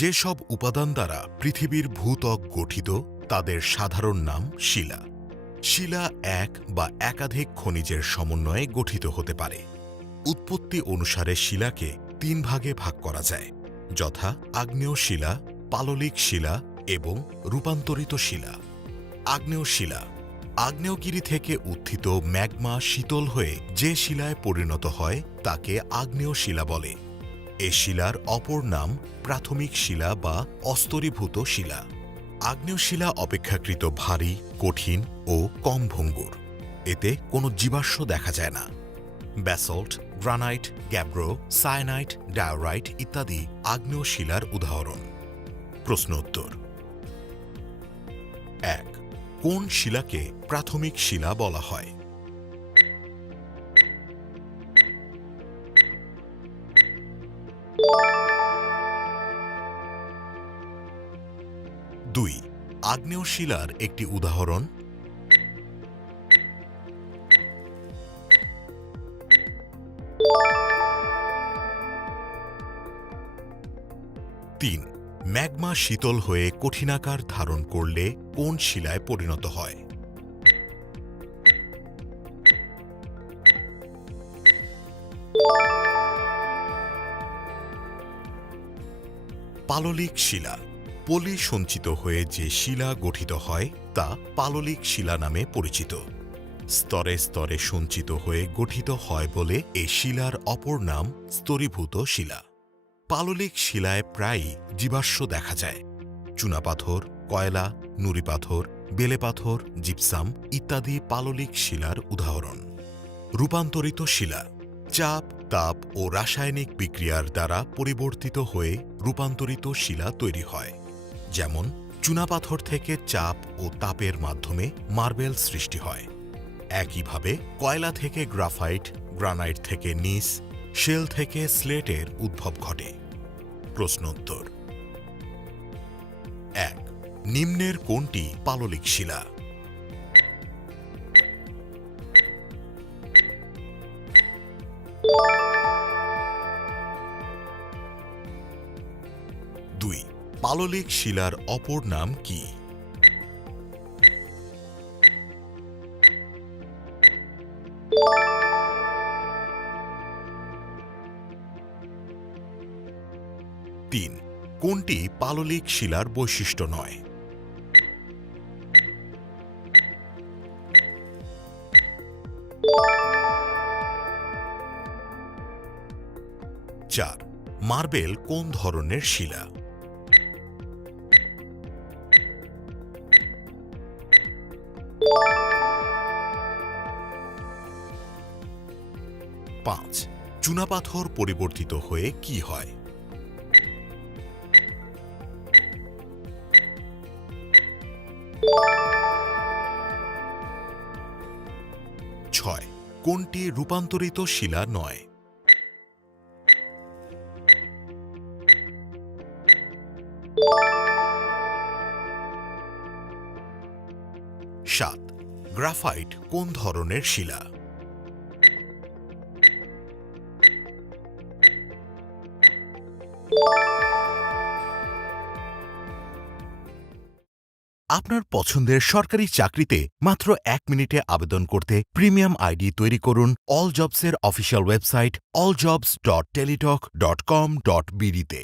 যেসব উপাদান দ্বারা পৃথিবীর ভূত্বক গঠিত তাদের সাধারণ নাম শিলা। শিলা এক বা একাধিক খনিজের সমন্বয়ে গঠিত হতে পারে। উৎপত্তি অনুসারে শিলাকে তিন ভাগে ভাগ করা যায়, যথা আগ্নেয় শিলা, পাললিক শিলা এবং রূপান্তরিত শিলা। আগ্নেয় শিলা আগ্নেয়গিরি থেকে উত্থিত ম্যাগমা শীতল হয়ে যে শিলায় পরিণত হয় তাকে আগ্নেয় শিলা বলে। এ শিলার অপর নাম প্রাথমিক শিলা বা অস্তরীভূত শিলা। আগ্নেয় শিলা অপেক্ষাকৃত ভারী, কঠিন ও কম ভঙ্গুর। এতে কোনো জীবাশ্ম দেখা যায় না। Basalt, granite, gabbro, cyanide, diorite ইত্যাদি আগ্নেয় শিলার উদাহরণ। প্রশ্ন উত্তর: ১. কোন শিলাকে প্রাথমিক শিলা বলা হয়? ২. আগ্নেয় শিলার একটি উদাহরণ। ৩. ম্যাগমা শীতল হয়ে কঠিনাকার ধারণ করলে কোন শিলায় পরিণত হয়? ৪. পাললিক শিলা পলি সঞ্চিত হয়ে যে শিলা গঠিত হয় তা পাললিক শিলা নামে পরিচিত। স্তরে স্তরে সঞ্চিত হয়ে গঠিত হয় বলে এ শিলার অপর নাম স্তরীভূত শিলা। পাললিক শিলায় প্রায়ই জীবাশ্ম দেখা যায়। চুনাপাথর, কয়লা, নুড়িপাথর, বেলেপাথর, জিপসাম ইত্যাদি পাললিক শিলার উদাহরণ। রূপান্তরিত শিলা চাপ, তাপ ও রাসায়নিক বিক্রিয়ার দ্বারা পরিবর্তিত হয়ে রূপান্তরিত শিলা তৈরি হয়। যেমন চুনাপাথর থেকে চাপ ও তাপের মাধ্যমে মার্বেল সৃষ্টি হয়। একইভাবে কয়লা থেকে গ্রাফাইট, গ্রানাইট থেকে নিস, শেল থেকে স্লেটের উদ্ভব ঘটে। প্রশ্ন উত্তর: ১. নিম্নের কোনটি পাললিক শিলা? ২. পাললিক শিলার অপর নাম কি? ৩. কোনটি পাললিক শিলার বৈশিষ্ট্য নয়? ৪. মার্বেল কোন ধরনের শিলা? ৫. চুনাপাথর পরিবর্তিত হয়ে কি হয়? ৬. কোনটি রূপান্তরিত শিলা নয়? ৭. গ্রাফাইট কোন ধরনের শিলা? ৮. আপনার পছন্দের সরকারি চাকরিতে মাত্র ১ মিনিটে আবেদন করতে প্রিমিয়াম আইডি তৈরি করুন অল জবসের অফিসিয়াল ওয়েবসাইট alljobs.teletalk.com.bd তে।